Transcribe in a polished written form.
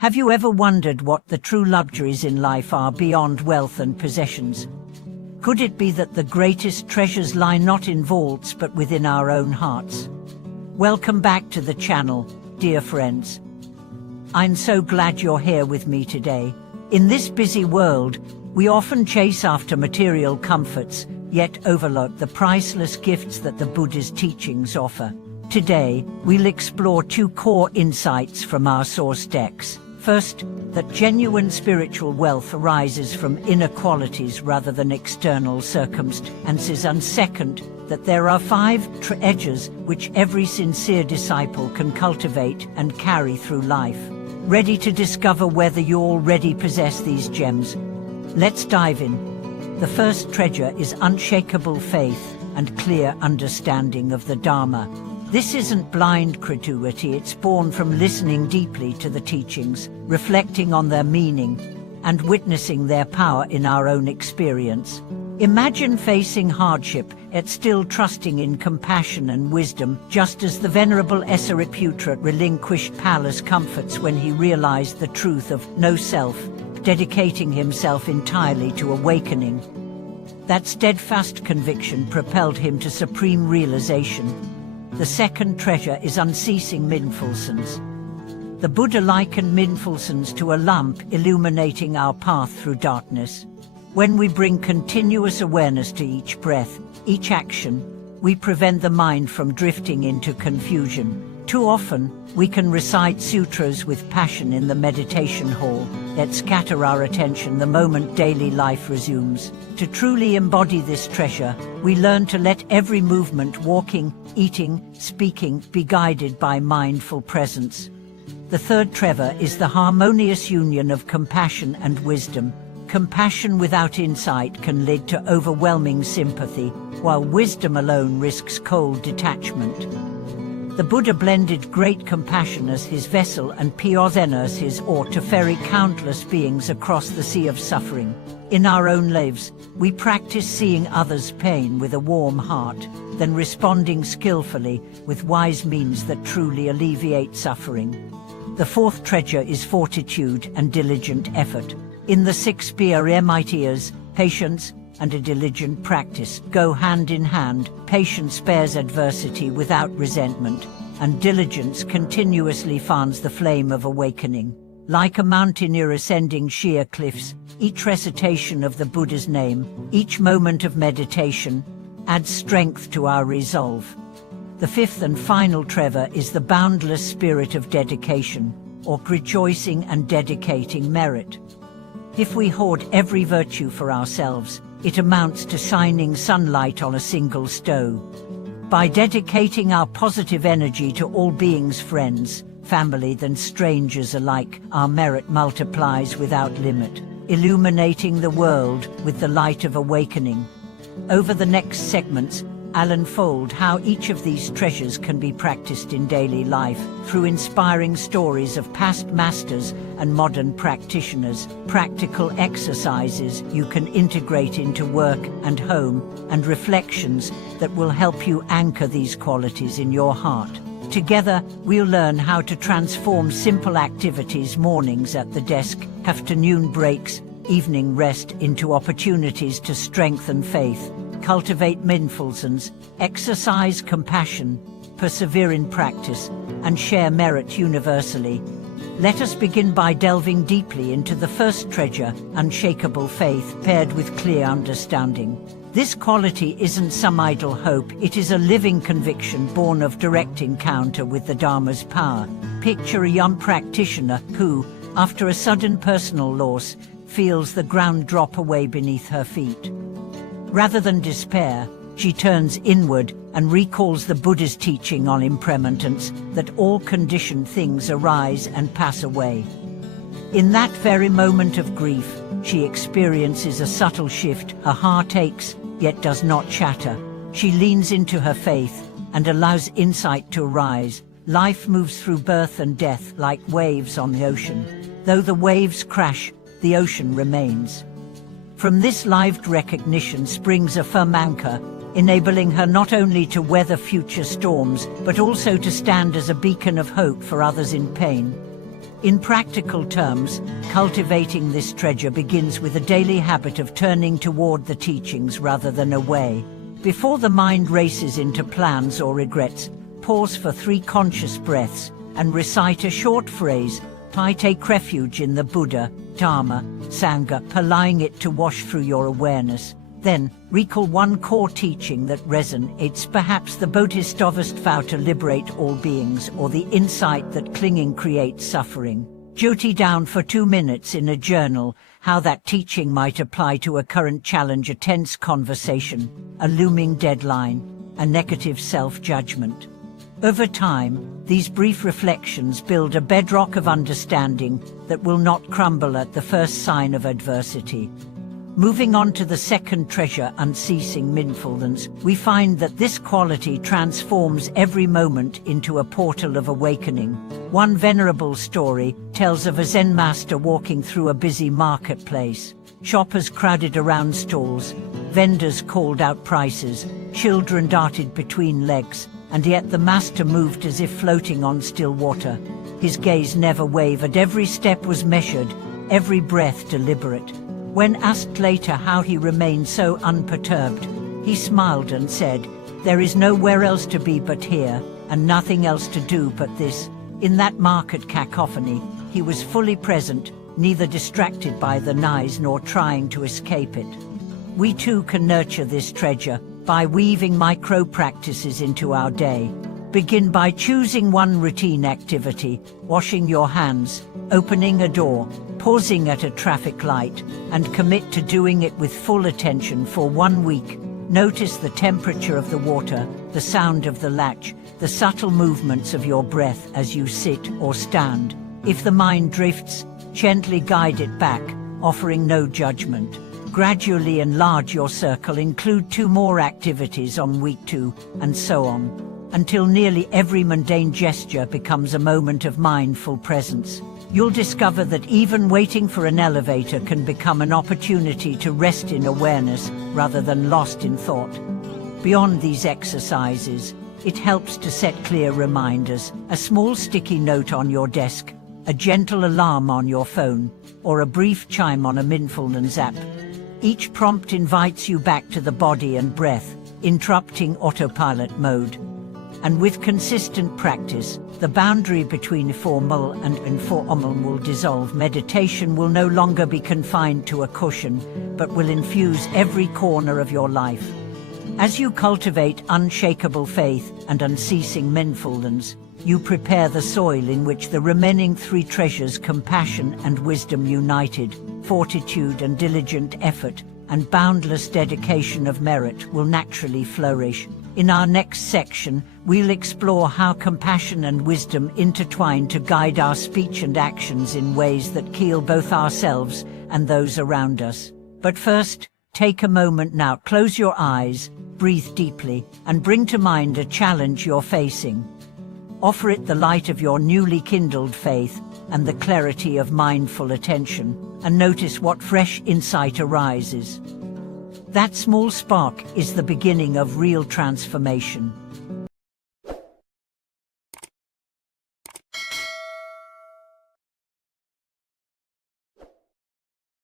Have you ever wondered what the true luxuries in life are beyond wealth and possessions? Could it be that the greatest treasures lie not in vaults but within our own hearts? Welcome back to the channel, dear friends. I'm so glad you're here with me today. In this busy world, we often chase after material comforts, yet overlook the priceless gifts that the Buddha's teachings offer. Today, we'll explore two core insights from our source texts. First, that genuine spiritual wealth arises from inner qualities rather than external circumstances, and second, that there are 5 treasures which every sincere disciple can cultivate and carry through life. Ready to discover whether you already possess these gems? Let's dive in. The first treasure is unshakable faith and clear understanding of the Dharma. This isn't blind credulity, it's born from listening deeply to the teachings, reflecting on their meaning, and witnessing their power in our own experience. Imagine facing hardship, yet still trusting in compassion and wisdom, just as the Venerable Sariputta relinquished palace comforts when he realized the truth of no self, dedicating himself entirely to awakening. That steadfast conviction propelled him to supreme realization. The second treasure is unceasing mindfulness. The Buddha likened mindfulness to a lamp illuminating our path through darkness. When we bring continuous awareness to each breath, each action, we prevent the mind from drifting into confusion. Too often, we can recite sutras with passion in the meditation hall, yet scatter our attention the moment daily life resumes. To truly embody this treasure, we learn to let every movement, walking, eating, speaking, be guided by mindful presence. The third treasure is the harmonious union of compassion and wisdom. Compassion without insight can lead to overwhelming sympathy, while wisdom alone risks cold detachment. The Buddha blended great compassion as his vessel and pure zen as his oar to ferry countless beings across the sea of suffering. In our own lives, we practice seeing others' pain with a warm heart, then responding skillfully with wise means that truly alleviate suffering. The fourth treasure is fortitude and diligent effort. In the 6 P's, patience and a diligent practice go hand in hand. Patience bears adversity without resentment, and diligence continuously fans the flame of awakening. Like a mountaineer ascending sheer cliffs, each recitation of the Buddha's name, each moment of meditation, adds strength to our resolve. The fifth and final treasure is the boundless spirit of dedication, or rejoicing and dedicating merit. If we hoard every virtue for ourselves, it amounts to shining sunlight on a single stove. By dedicating our positive energy to all beings, friends, family, then strangers alike, our merit multiplies without limit, illuminating the world with the light of awakening. Over the next segments, I'll unfold how each of these treasures can be practiced in daily life through inspiring stories of past masters and modern practitioners, practical exercises you can integrate into work and home, and reflections that will help you anchor these qualities in your heart. Together, we'll learn how to transform simple activities, mornings at the desk, afternoon breaks, evening rest, into opportunities to strengthen faith, cultivate mindfulness, exercise compassion, persevere in practice, and share merit universally. Let us begin by delving deeply into the first treasure, unshakable faith paired with clear understanding. This quality isn't some idle hope, it is a living conviction born of direct encounter with the Dharma's power. Picture a young practitioner who, after a sudden personal loss, feels the ground drop away beneath her feet. Rather than despair, she turns inward and recalls the Buddha's teaching on impermanence, that all conditioned things arise and pass away. In that very moment of grief, she experiences a subtle shift. Her heart aches, yet does not shatter. She leans into her faith and allows insight to arise. Life moves through birth and death like waves on the ocean. Though the waves crash, the ocean remains. From this lived recognition springs a firm anchor, enabling her not only to weather future storms, but also to stand as a beacon of hope for others in pain. In practical terms, cultivating this treasure begins with a daily habit of turning toward the teachings rather than away. Before the mind races into plans or regrets, pause for 3 conscious breaths and recite a short phrase. I take refuge in the Buddha, Dharma, Sangha, allowing it to wash through your awareness. Then, recall one core teaching that resonates, perhaps the Bodhisattva's vow to liberate all beings, or the insight that clinging creates suffering. Jot down for 2 minutes in a journal how that teaching might apply to a current challenge, a tense conversation, a looming deadline, a negative self-judgment. Over time, these brief reflections build a bedrock of understanding that will not crumble at the first sign of adversity. Moving on to the second treasure, unceasing mindfulness, we find that this quality transforms every moment into a portal of awakening. One venerable story tells of a Zen master walking through a busy marketplace. Shoppers crowded around stalls, vendors called out prices, children darted between legs, and yet the master moved as if floating on still water. His gaze never wavered, every step was measured, every breath deliberate. When asked later how he remained so unperturbed, he smiled and said, "There is nowhere else to be but here, and nothing else to do but this." In that market cacophony, he was fully present, neither distracted by the noise nor trying to escape it. We too can nurture this treasure by weaving micro-practices into our day. Begin by choosing one routine activity, washing your hands, opening a door, pausing at a traffic light, and commit to doing it with full attention for 1 week. Notice the temperature of the water, the sound of the latch, the subtle movements of your breath as you sit or stand. If the mind drifts, gently guide it back, offering no judgment. Gradually enlarge your circle, include 2 more activities on week 2, and so on, until nearly every mundane gesture becomes a moment of mindful presence. You'll discover that even waiting for an elevator can become an opportunity to rest in awareness rather than lost in thought. Beyond these exercises, it helps to set clear reminders, a small sticky note on your desk, a gentle alarm on your phone, or a brief chime on a mindfulness app. Each prompt invites you back to the body and breath, interrupting autopilot mode. And with consistent practice, the boundary between formal and informal will dissolve. Meditation will no longer be confined to a cushion, but will infuse every corner of your life. As you cultivate unshakable faith and unceasing mindfulness, you prepare the soil in which the remaining 3 treasures, compassion and wisdom united, fortitude and diligent effort, and boundless dedication of merit will naturally flourish. In our next section, we'll explore how compassion and wisdom intertwine to guide our speech and actions in ways that heal both ourselves and those around us. But first, take a moment now, close your eyes, breathe deeply, and bring to mind a challenge you're facing. Offer it the light of your newly kindled faith and the clarity of mindful attention, and notice what fresh insight arises. That small spark is the beginning of real transformation.